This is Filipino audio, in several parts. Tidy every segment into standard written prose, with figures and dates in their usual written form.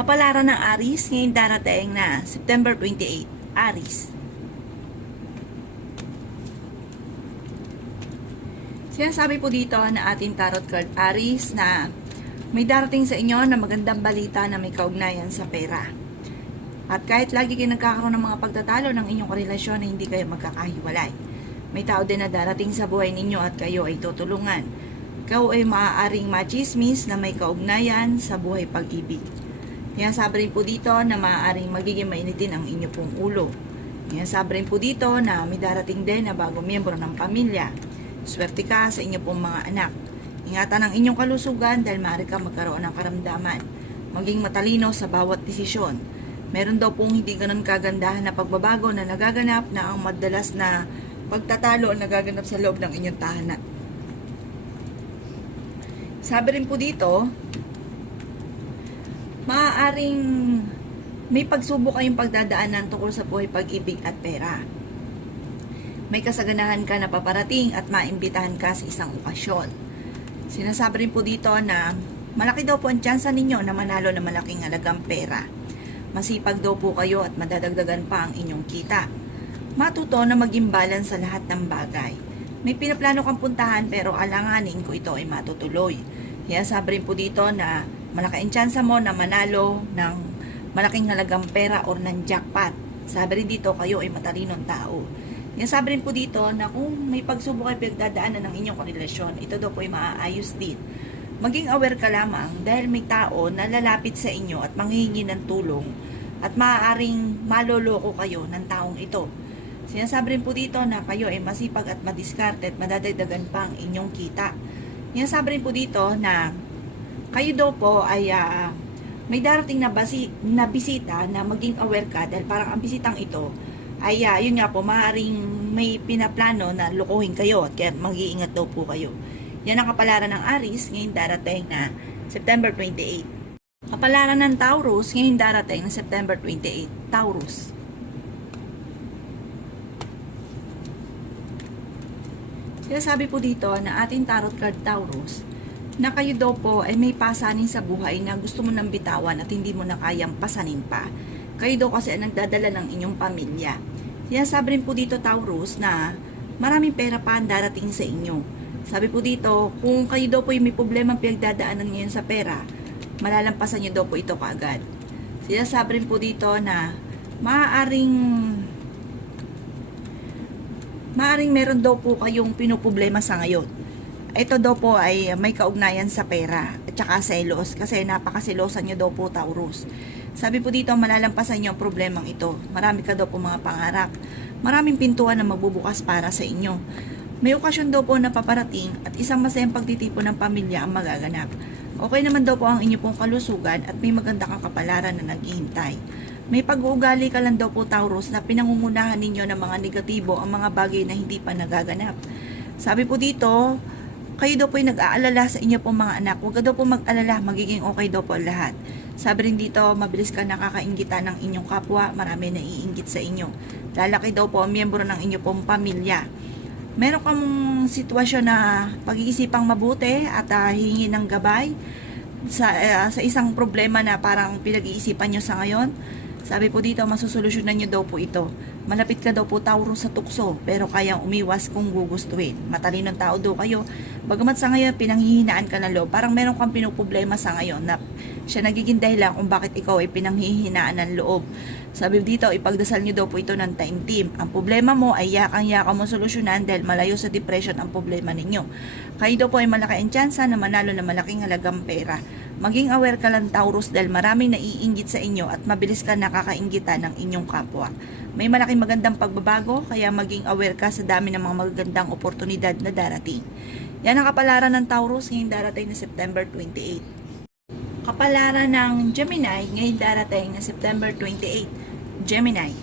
Kapalaran ng Aries ngayon darating na September 28. Aries. Sinasabi po dito na ating tarot card Aries na may darating sa inyo na magandang balita na may kaugnayan sa pera. At kahit lagi kayo nagkakaroon ng mga pagtatalo ng inyong relasyon na hindi kayo magkakahiwalay, may tao din na darating sa buhay ninyo at kayo ay tutulungan. Ikaw ay maaaring machismis na may kaugnayan sa buhay pag-ibig. Kaya sabi rin po dito na maaaring magiging mainitin ang inyo pong ulo. Kaya sabi rin po dito na may darating din na bagong miyembro ng pamilya. Swerte ka sa inyo pong mga anak. Ingatan ang inyong kalusugan dahil maaari ka magkaroon ng karamdaman. Maging matalino sa bawat desisyon. Meron daw pong hindi ganun kagandahan na pagbabago na nagaganap na ang madalas na pagtatalo ang nagaganap sa loob ng inyong tahanan. Sabi rin po dito, maaaring may pagsubok kayong pagdadaanan tungkol sa buhay, pag-ibig at pera. May kasaganahan ka na paparating at maimbitahan ka sa isang okasyon. Sinasabi rin po dito na malaki daw po ang tsansa ninyo na manalo na malaking halagang pera. Masipag daw po kayo at madadagdagan pa ang inyong kita. Matuto na maging balance sa lahat ng bagay. May pinaplano kang puntahan pero alanganin ko ito ay matutuloy. Kaya sabi rin po dito na malaki ang tsansa mo na manalo ng malaking halagang pera or ng jackpot. Sabi rin dito kayo ay matalinong tao. Kaya sabi rin po dito na kung may pagsubok ay pinagdadaanan ng inyong relasyon, ito daw po ay maaayos din. Maging aware ka lamang dahil may tao na lalapit sa inyo at manghihingi ng tulong at maaaring maloloko kayo ng taong ito. Sinasabi rin po dito na kayo ay masipag at madiskarte at madadagdagan pa ang inyong kita. Sinasabi rin po dito na kayo daw po ay may darating na bisita na maging aware ka dahil parang ang bisitang ito ay yun nga po, maaaring may pinaplano na lokohin kayo at kaya mag-iingat daw po kayo. Yan ang kapalaran ng Aries ngayon darating na September 28. Kapalaran ng Taurus ngayon darating na September 28. Taurus. Sinasabi po dito na ating tarot card Taurus na kayo daw po ay may pasanin sa buhay na gusto mo nang bitawan at hindi mo na kayang pasanin pa. Kayo daw kasi ang nagdadala ng inyong pamilya. Sinasabi rin po dito Taurus na maraming pera pa ang darating sa inyo. Sabi po dito, kung kayo daw po yung may problema pinagdadaanan ngayon sa pera, malalampasan nyo daw po ito kaagad. Sinasabi rin po dito na maaaring meron daw po kayong pinoproblema sa ngayon. Ito daw po ay may kaugnayan sa pera at saka selos kasi napakasilosan nyo daw po Taurus. Sabi po dito, malalampasan nyo ang problemang ito. Marami ka daw po mga pangarap. Maraming pintuan na magbubukas para sa inyo. May okasyon daw po na paparating at isang masayang pagtitipon ng pamilya ang magaganap. Okay naman daw po ang inyo pong kalusugan at may maganda kang kapalaran na naghihintay. May pag-uugali ka lang daw po Taurus na pinangungunahan ninyo ng mga negatibo ang mga bagay na hindi pa nagaganap. Sabi po dito, kayo daw po ay nag-aalala sa inyo pong mga anak. Huwag daw po mag-alala, magiging okay daw po lahat. Sabi rin dito, mabilis ka nakakainggitan ng inyong kapwa, marami na iinggit sa inyo. Lalaki daw po ang miyembro ng inyo pong pamilya. Meron kang sitwasyon na pag-iisipang mabuti at hihingi ng gabay sa isang problema na parang pinag-iisipan nyo sa ngayon. Sabi po dito, masusolusyonan nyo daw po ito. Malapit ka daw po Taurus sa tukso, pero kayang umiwas kung gugustuhin. Matalinong tao daw kayo. Bagamat sa ngayon, pinanghihinaan ka ng loob. Parang meron kang pinoproblema sa ngayon na siya nagiging dahilan kung bakit ikaw ay pinanghihinaan ng loob. Sabi dito, ipagdasal nyo daw po ito ng time team. Ang problema mo ay yakang-yaka mo solusyonan dahil malayo sa depression ang problema ninyo. Kayo daw po ay malaki ang tsansa na manalo na malaking halagang pera. Maging aware ka lang Taurus dahil maraming naiinggit sa inyo at mabilis ka nakakainggitan ng inyong kapwa. May malaking magandang pagbabago kaya maging aware ka sa dami ng mga magagandang oportunidad na darating. Yan ang kapalaran ng Taurus ngayong darating na September 28. Kapalaran ng Gemini ngayong darating na September 28. Gemini.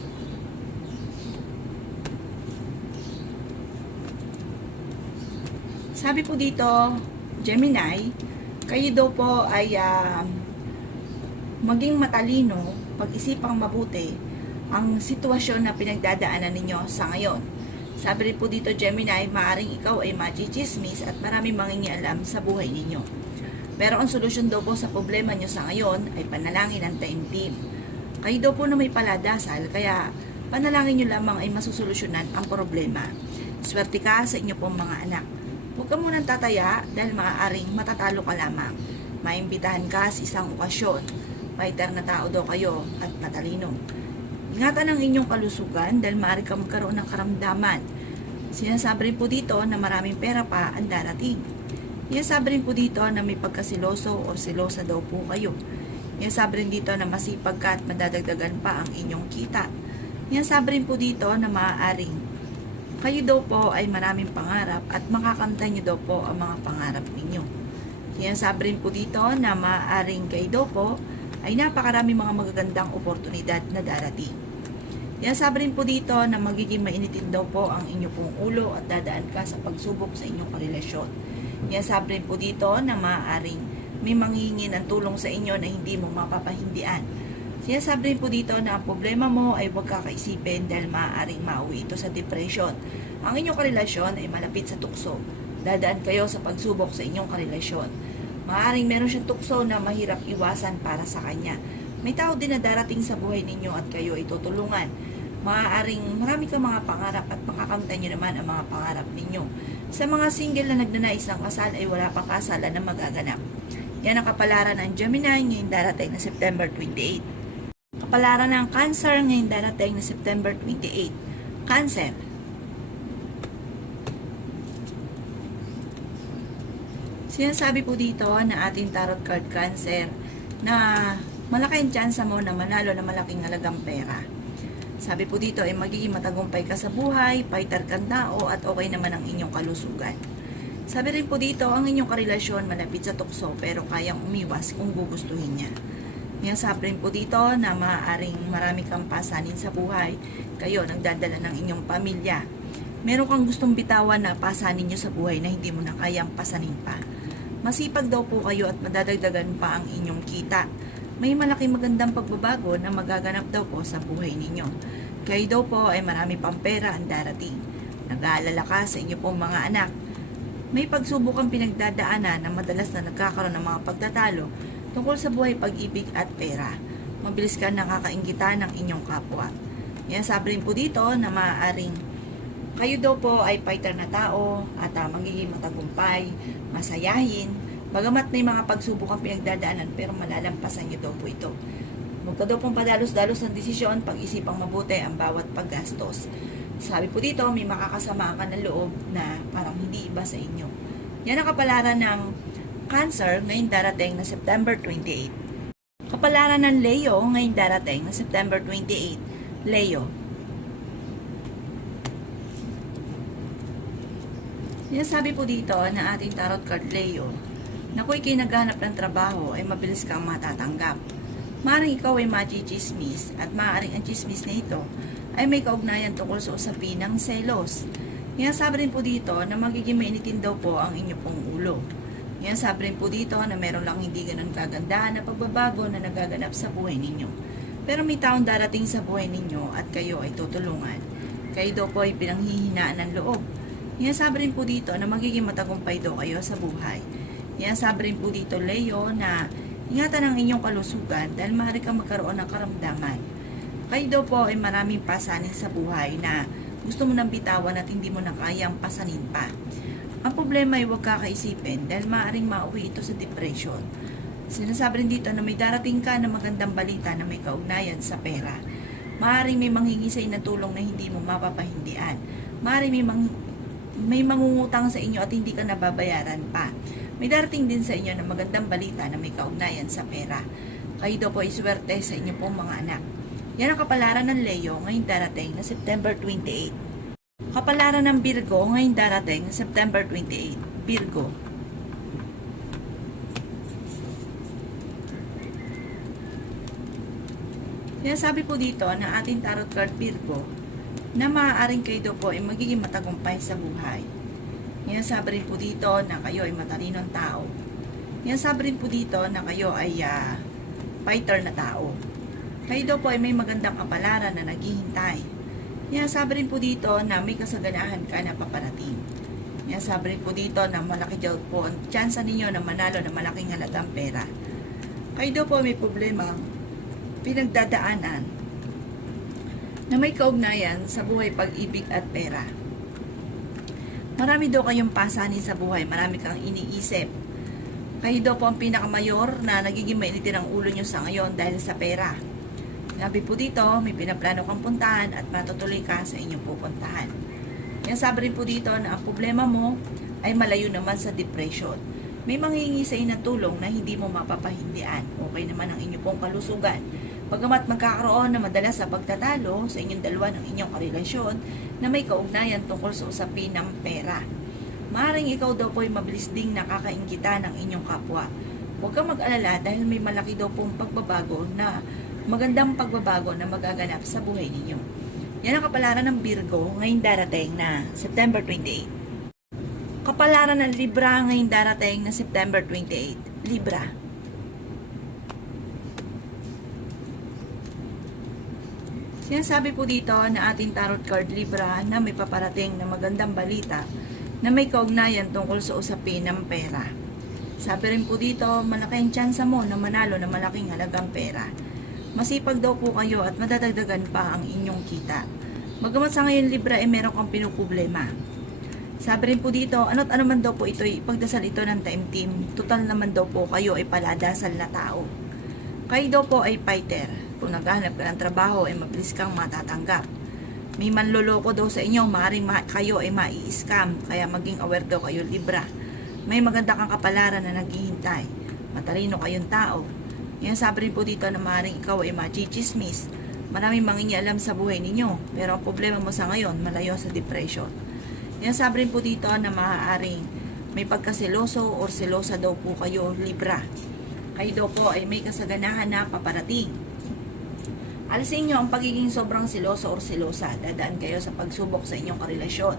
Sabi po dito, Gemini, kayo daw po ay maging matalino, pag-isipang mabuti ang sitwasyon na pinagdadaanan ninyo sa ngayon. Sabi rin po dito Gemini, maaring ikaw ay machichismis at maraming mangingialam sa buhay ninyo. Pero ang solusyon daw po sa problema nyo sa ngayon ay panalangin ng taimtim. Kayo daw po na may paladasal, kaya panalangin nyo lamang ay masusolusyonan ang problema. Swerte ka sa inyo pong mga anak. Huwag ka munang tataya dahil maaaring matatalo ka lamang. Maimbitahan ka sa isang okasyon. Fighter na tao daw kayo at matalino. Ingatan ang inyong kalusugan dahil maaari ka magkaroon ng karamdaman. Sinasabi rin po dito na maraming pera pa ang darating. Sinasabi rin po dito na may pagkasiloso o silosa daw po kayo. Sinasabi rin dito na masipag ka at madadagdagan pa ang inyong kita. Sinasabi rin po dito na maaaring kayo daw po ay maraming pangarap at makakamtan nyo daw po ang mga pangarap ninyo. Sinasabi rin po dito na maaaring kayo daw po ay napakarami mga magagandang oportunidad na darating. Sinasabi rin po dito na magiging mainitin daw po ang inyo pong ulo at dadaan ka sa pagsubok sa inyong karelasyon. Sinasabi rin po dito na maaaring may manghihingi ng tulong sa inyo na hindi mo mapapahindian. Sinasabi rin po dito na ang problema mo ay huwag kakaisipin dahil maaaring mauwi ito sa depression. Ang inyong karelasyon ay malapit sa tukso. Dadaan kayo sa pagsubok sa inyong karelasyon. Maaaring meron siyang tukso na mahirap iwasan para sa kanya. May tao din na darating sa buhay ninyo at kayo ay tutulungan. Maaaring marami kang mga pangarap at makakamtan nyo naman ang mga pangarap ninyo. Sa mga single na nagnanais ng kasal ay wala pang kasalan na magaganap. Yan ang kapalaran ng Gemini ngayong darating na September 28. Kapalaran ng Cancer ngayong darating na September 28. Cancer. Sinasabi po dito na ating tarot card Cancer na malaki ang tsansa mo na manalo na malaking halagang pera. Sabi po dito ay magiging matagumpay ka sa buhay, fighter kang tao at okay naman ang inyong kalusugan. Sabi rin po dito ang inyong karelasyon malapit sa tukso pero kayang umiwas kung gugustuhin niya. Sabi rin po dito na maaaring marami kang pasanin sa buhay, kayo nagdadala ng inyong pamilya. Meron kang gustong bitawan na pasanin nyo sa buhay na hindi mo na kayang pasanin pa. Masipag daw po kayo at madadagdagan pa ang inyong kita. May malaking magandang pagbabago na magaganap daw po sa buhay ninyo. Kayo daw po ay marami pang pera ang darating. Nag-aalala ka sa inyo pong mga anak. May pagsubok ang pinagdadaanan na madalas na nagkakaroon ng mga pagtatalo tungkol sa buhay, pag-ibig at pera. Mabilis ka nakakainggitan ng inyong kapwa. Sabi rin po dito na maaaring kayo daw po ay fighter na tao at magiging matagumpay, masayahin, bagamat may mga pagsubok ang pinagdadaanan pero malalampasan niyo daw po ito. Huwag ka daw pong padalos-dalos ng desisyon, pag-isipang mabuti ang bawat paggastos. Sabi po dito, may makakasama ka ng loob na parang hindi iba sa inyo. Yan ang kapalaran ng Cancer ngayong darating na September 28. Kapalaran ng Leo ngayong darating na September 28. Leo. Sinasabi po dito na ating tarot card Leo na kung ikay naghanap ng trabaho ay mabilis kang matatanggap. Maaaring ikaw ay machichismis at maaaring ang chismis na ito ay may kaugnayan tungkol sa usapin ng selos. Sinasabi rin po dito na magiging mainitin daw po ang inyo pong ulo. Sabi rin po dito na meron lang hindi ganun kagandahan na pagbabago na nagaganap sa buhay ninyo. Pero may taong darating sa buhay ninyo at kayo ay tutulungan. Kayo daw po ay pinanghihinaan ng loob. Sabi rin po dito na magiging matagumpay daw kayo sa buhay. Sabi rin po dito Leo na ingatan ang inyong kalusugan dahil maaari kang magkaroon ng karamdaman. Kayo daw po ay maraming pasanin sa buhay na gusto mo nang bitawan at hindi mo na kayang pasanin pa. Ang problema ay huwag kakaisipin dahil maaaring mauwi ito sa depression. Sinasabi rin dito na may darating ka na magandang balita na may kaugnayan sa pera. Maaaring may manghingi sa inyo tulong na hindi mo mapapahindian. Maaaring may mangungutang sa inyo at hindi ka nababayaran pa. May darating din sa inyo na magandang balita na may kaugnayan sa pera. Kayo daw po ay swerte sa inyo pong mga anak. Yan ang kapalaran ng Leo ngayong darating na September 28. Kapalaran ng Virgo ngayong darating September 28. Virgo. Sinasabi po dito na ating tarot card Virgo na maaaring kayo daw po ay magiging matagumpay sa buhay. Sinasabi rin po dito na kayo ay matalinong tao. Sinasabi rin po dito na kayo ay fighter na tao. Kayo daw po ay may magandang kapalaran na naghihintay. Sabi rin po dito na may kasaganahan ka na paparating. Yan, sabi rin po dito na malaki daw po ang tsansa ninyo na manalo na malaking halagang pera. Kayo daw po may problema, pinagdadaanan, na may kaugnayan sa buhay, pag-ibig at pera. Marami daw kayong pasanin sa buhay, marami kang iniisip. Kayo daw po ang pinakamayor na nagiging mainitin ang ulo nyo sa ngayon dahil sa pera. Sabi po dito, may pinaplano kang puntahan at matutuloy ka sa inyong pupuntahan. Yan, sabi rin po dito na ang problema mo ay malayo naman sa depression. May manghihingi sa inyo ng tulong na hindi mo mapapahindian. Okay naman ang inyong pong kalusugan. Bagamat magkakaroon na madalas sa pagtatalo sa inyong dalawa ng inyong karelasyon na may kaugnayan tungkol sa usapin ng pera. Maaaring ikaw daw po ay mabilis ding nakakaingita ng inyong kapwa. Huwag kang mag-alala dahil may malaki daw pong pagbabago na magandang pagbabago na magaganap sa buhay ninyo. Yan ang kapalaran ng Virgo ngayong darating na September 28. Kapalaran ng Libra ngayong darating na September 28. Libra. Sinasabi po dito na ating tarot card Libra na may paparating na magandang balita na may kaugnayan tungkol sa usapin ng pera. Sabi rin po dito, malaking tsansa mo na manalo na malaking halagang pera. Masipag daw po kayo at madadagdagan pa ang inyong kita. Bagamat sa ngayon Libra ay meron kang pinuproblema. Sabi rin po dito, ano't ano man daw po ito, ipagdasal ito ng time team. Total naman daw po kayo ay paladasal na tao. Kayo daw po ay fighter. Kung naghahanap ka ng trabaho ay mabilis kang matatanggap. May manloloko daw sa inyo, maaaring kayo ay mai-scam. Kaya maging aware daw kayo Libra. May maganda kang kapalaran na naghihintay. Matalino kayong tao. Yan, sabi rin po dito na maaaring ikaw ay machichismis. Maraming mangingialam sa buhay ninyo. Pero ang problema mo sa ngayon, malayo sa depression. Yan, sabi rin po dito na maaaring may pagkaseloso or selosa daw po kayo, Libra. Kayo daw po ay may kasaganahan na paparating. Alisin nyo ang pagiging sobrang seloso or selosa. Dadaan kayo sa pagsubok sa inyong karelasyon.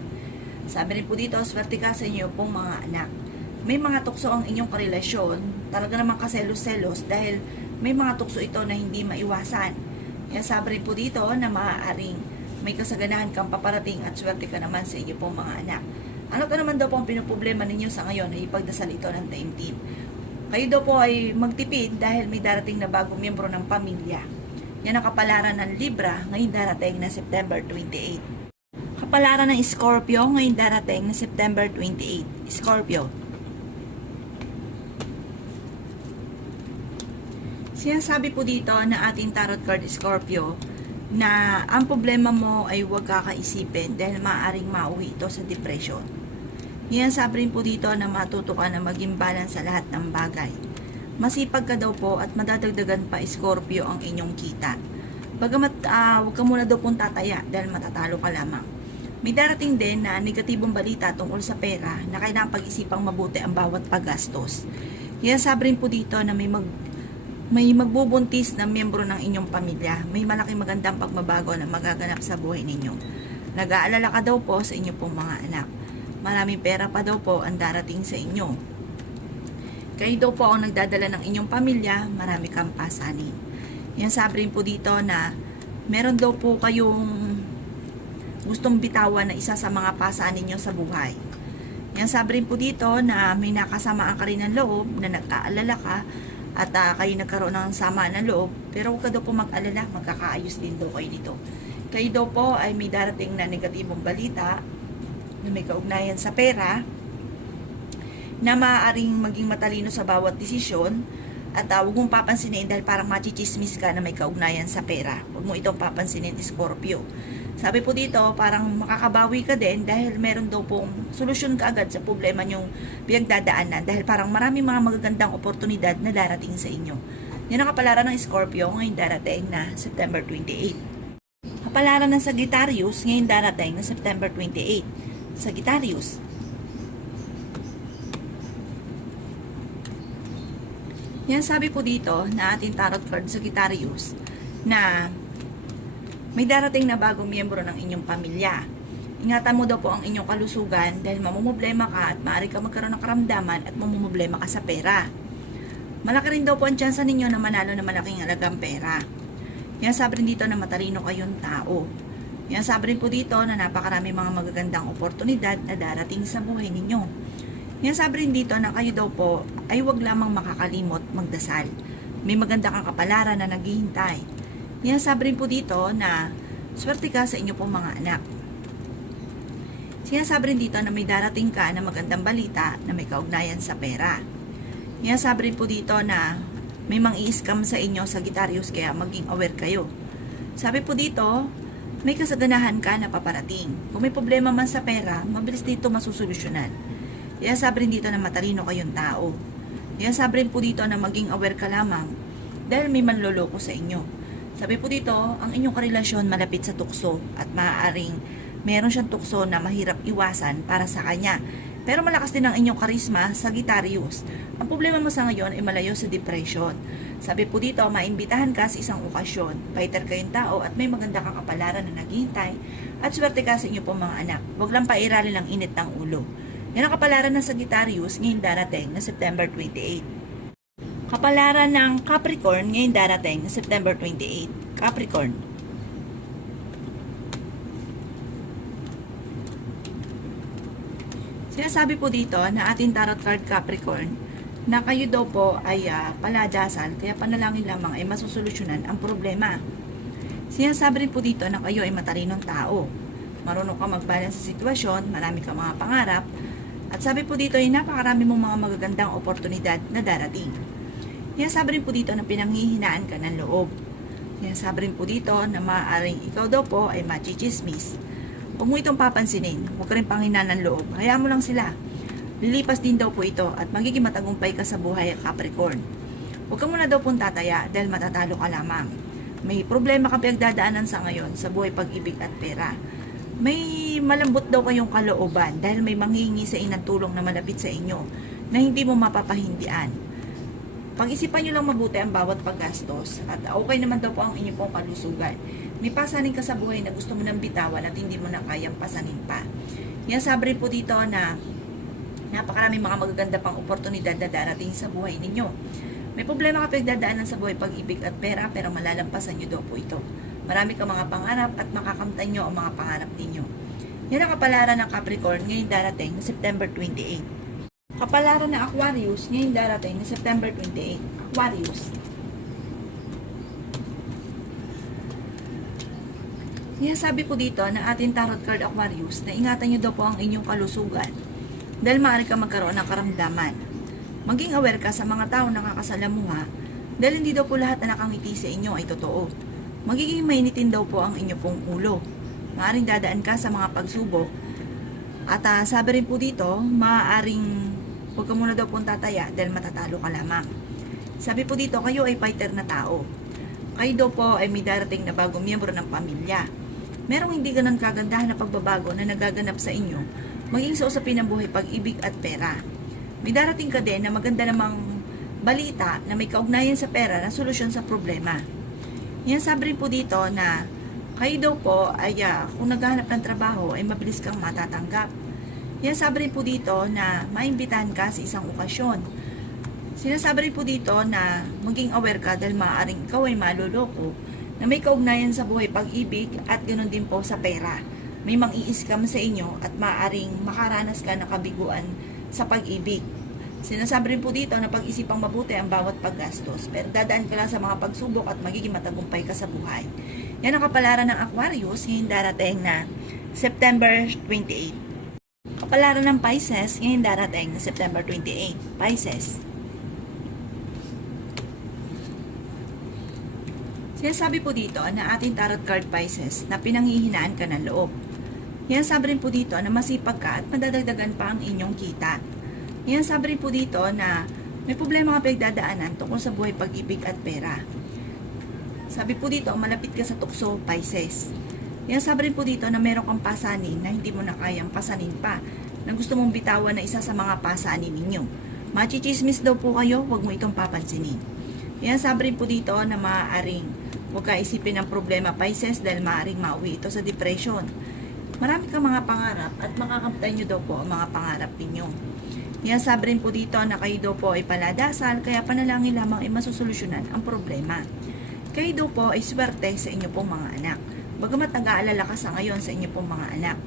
Sabi rin po dito, swerte ka sa inyo pong mga anak. May mga tukso ang inyong karelasyon, talaga naman kaselos-selos dahil may mga tukso ito na hindi maiwasan. Kaya sabi rin po dito na maaaring may kasaganahan kang paparating at swerte ka naman sa inyo pong mga anak. Ano ka naman daw pong pinoproblema ninyo sa ngayon ay ipagdasal ito ng time team. Kayo daw po ay magtipid dahil may darating na bagong miyembro ng pamilya. Yan ang kapalaran ng Libra ngayong darating na September 28. Kapalaran ng Scorpio ngayong darating na September 28. Scorpio. Sinasabi po dito na ating tarot card Scorpio na ang problema mo ay huwag kakaisipin dahil maaaring mauwi ito sa depression. Yan, sabi rin po dito na matuto ka na maging balance sa lahat ng bagay. Masipag ka daw po at madadagdagan pa Scorpio ang inyong kita. Bagamat huwag ka muna daw pong tataya dahil matatalo ka lamang. May darating din na negatibong balita tungkol sa pera na kailangan pag-isipang mabuti ang bawat paggastos. Yan, sabi rin po dito na may magbubuntis na miyembro ng inyong pamilya. May malaking magandang pagbabago na magaganap sa buhay ninyo. Nag-aalala ka daw po sa inyong pong mga anak. Maraming pera pa daw po ang darating sa inyo. Kayo daw po ang nagdadala ng inyong pamilya, marami kang pasanin. Yan, sabi rin po dito na meron daw po kayong gustong bitawan na isa sa mga pasanin nyo sa buhay. Yan, sabi rin po dito na may nakasamaan ka rin ng loob na nag-aalala ka at kayo nagkaroon ng sama ng loob, pero huwag ka daw po mag-alala, magkakaayos din daw kayo dito. Kayo daw po ay may darating na negatibong balita na may kaugnayan sa pera na maaaring maging matalino sa bawat desisyon at huwag mong papansinin dahil parang machichismis ka na may kaugnayan sa pera. Huwag mo itong papansinin, Scorpio. Sabi po dito, parang makakabawi ka din dahil meron daw pong solusyon ka agad sa problema nyong pinagdadaanan dahil parang maraming mga magagandang oportunidad na darating sa inyo. Yan ang kapalaran ng Scorpio ngayong darating na September 28. Kapalaran ng Sagittarius ngayong darating na September 28. Sagittarius. Yan, sabi po dito na ating tarot card Sagittarius na may darating na bagong miyembro ng inyong pamilya. Ingatan mo daw po ang inyong kalusugan dahil mamumblema ka at maaari ka magkaroon ng karamdaman at mamumblema ka sa pera. Malaki rin daw po ang tsansa ninyo na manalo na malaking halagang pera. Yan, sabi rin dito na matalino kayong tao. Yan, sabi rin po dito na napakarami mga magagandang oportunidad na darating sa buhay ninyo. Yan, sabi rin dito na kayo daw po ay huwag lamang makakalimot magdasal. May maganda kang kapalaran na naghihintay. Yan, sabi rin po dito na swerte ka sa inyo pong mga anak. Sinasabi rin dito na may darating ka na magandang balita na may kaugnayan sa pera. Yan, sabi rin po dito na may mang-i-scam sa inyo, Sagittarius, kaya maging aware kayo. Sabi po dito, may kasaganahan ka na paparating. Kung may problema man sa pera, mabilis dito masusolusyonan. Yan, sabi rin dito na matalino kayong tao. Yan, sabi rin po dito na maging aware ka lamang dahil may manloloko sa inyo. Sabi po dito, ang inyong karelasyon malapit sa tukso at maaaring meron siyang tukso na mahirap iwasan para sa kanya. Pero malakas din ang inyong karisma, Sagittarius. Ang problema mo sa ngayon ay malayo sa depression. Sabi po dito, maimbitahan ka sa isang okasyon. Fighter kayong tao at may maganda kang kapalaran na naghihintay at swerte ka sa inyo pong mga anak. Huwag lang pairalin ang init ng ulo. Yan ang kapalaran ng Sagittarius ngayong darating na September 28. Kapalaran ng Capricorn ngayong darating na September 28. Capricorn. Sinasabi po dito na ating tarot card Capricorn na kayo daw po ay paladasan, kaya panalangin lamang ay masusolusyonan ang problema. Sinasabi rin po dito na kayo ay matalinong tao. Marunong ka mag-balance sa sitwasyon, marami ka mga pangarap, at sabi po dito ay napakarami mong mga magagandang oportunidad na darating. Sinasabi rin po dito na pinanghihinaan ka ng loob. Sinasabi rin po dito na maaaring ikaw daw po ay machichismis. Huwag mo itong papansinin, huwag ka rin panghinaan ng loob, hayaan mo lang sila. Lilipas din daw po ito at magiging matagumpay ka sa buhay, Capricorn. Huwag ka muna daw pong tataya dahil matatalo ka lamang. May problema ka pinagdadaanan sa ngayon sa buhay, pag-ibig at pera. May malambot daw kayong kalooban dahil may manghihingi sa inang tulong na malapit sa inyo na hindi mo mapapahindian. Pag-isipan nyo lang mabuti ang bawat paggastos at okay naman daw po ang inyong pong kalusugan. May pasanin ka sa buhay na gusto mo nang bitawan at hindi mo na kayang pasanin pa. Yan, sabi rin po dito na napakaraming mga magaganda pang oportunidad na darating sa buhay ninyo. May problema ka pinagdadaanan sa buhay, pag-ibig at pera, pero malalampasan nyo daw po ito. Marami ka mga pangarap at makakamtan nyo ang mga pangarap ninyo. Yan ang kapalaran ng Capricorn ngayong darating na September 28. Kapalaran ng Aquarius ngayong darating na September 28. Aquarius. Sabi po dito na ating tarot card Aquarius na ingatan nyo daw po ang inyong kalusugan dahil maaari ka magkaroon ng karamdaman. Maging aware ka sa mga tao na nakakasalamuha dahil hindi daw po lahat na nakangiti sa inyo ay totoo. Magiging mainitin daw po ang inyong pong ulo. Maaaring dadaan ka sa mga pagsubok at sabi rin po dito, maaaring huwag ka muna daw pong tataya dahil matatalo ka lamang. Sabi po dito, kayo ay fighter na tao. Kayo daw po ay may darating na bagong miyembro ng pamilya. Merong hindi ganun kagandahan na pagbabago na nagaganap sa inyo, maging sa usapin ng buhay, pag-ibig at pera. May darating ka din na maganda namang balita na may kaugnayan sa pera na solusyon sa problema. Yan, sabi rin po dito na kayo daw po ay kung naghahanap ng trabaho ay mabilis kang matatanggap. Yan, sabi rin po dito na maimbitahan ka sa isang okasyon. Sinasabi rin po dito na maging aware ka dahil maaaring ikaw ay maluloko na may kaugnayan sa buhay, pag-ibig at ganoon din po sa pera. May mang-i-scam sa inyo at maaaring makaranas ka ng kabiguan sa pag-ibig. Sinasabi rin po dito na pag-isipang mabuti ang bawat paggastos, pero dadaan ka lang sa mga pagsubok at magiging matagumpay ka sa buhay. Yan ang kapalaran ng Aquarius ngayong darating na September 28. Kapalaran ng Pisces ngayong darating na September 28. Pisces. Sinasabi po dito na ating tarot card Pisces na pinanghihinaan ka ng loob. Yan, sabi rin po dito na masipag ka at madadagdagan pa ang inyong kita. Yan, sabi rin po dito na may problema ka pinagdadaanan tungkol sa buhay, pag-ibig at pera. Sabi po dito, malapit ka sa tukso, Pisces. Yan, sabi rin po dito na meron kang pasanin na hindi mo na kayang pasanin pa, na gusto mong bitawan na isa sa mga pasanin ninyo. Machichismis daw po kayo, huwag mo itong papansinin. Yan, sabi rin po dito na maaaring huwag ka isipin ng problema, Pisces, dahil maaaring mauwi ito sa depression. Marami kang mga pangarap at makakamtan nyo daw po ang mga pangarap ninyo. Yan, sabi rin po dito na kayo daw po ay paladasal, kaya panalangin lamang ay masusolusyonan ang problema. Kayo daw po ay swerte sa inyo pong mga anak. Bagamat nag-aalala ka sa ngayon sa inyo pong mga anak.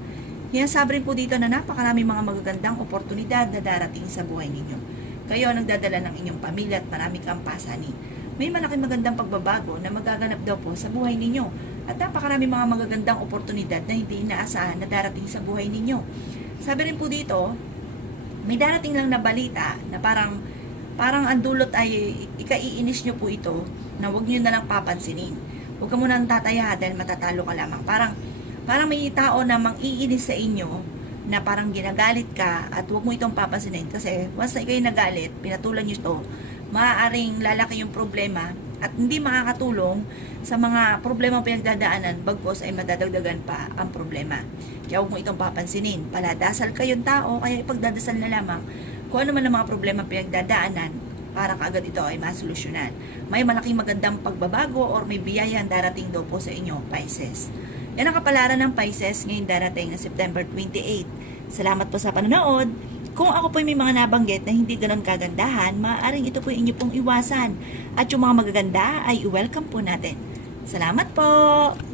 Sinasabi rin po dito na napakarami mga magagandang oportunidad na darating sa buhay ninyo. Kayo ang nagdadala ng inyong pamilya at marami kang pasanin. May malaking magandang pagbabago na magaganap daw po sa buhay ninyo. At napakarami mga magagandang oportunidad na hindi inaasahan na darating sa buhay ninyo. Sabi rin po dito, may darating lang na balita na parang ang dulot ay ikaiinis nyo po ito na huwag nyo na lang papansinin. Huwag ka muna tataya dahil matatalo ka lamang. Parang may tao na mang-iinis sa inyo na parang ginagalit ka at huwag mo itong papansinin kasi once na ikaw'y nagalit, pinatulan nyo ito, maaaring lalaki yung problema at hindi makakatulong sa mga problema pinagdadaanan bagkos ay madadagdagan pa ang problema. Kaya huwag mo itong papansinin. Paladasal kayong tao, kaya ipagdadasal na lamang kung ano man ang mga problema pinagdadaanan para kaagad ito ay masolusyonan. May malaking magandang pagbabago or may biyayang darating daw po sa inyo, Pisces. Yan ang kapalaran ng Pisces ngayong darating na September 28. Salamat po sa panonood. Kung ako po may mga nabanggit na hindi ganon kagandahan, maaaring ito po inyo pong iwasan. At yung mga magaganda ay i-welcome po natin. Salamat po!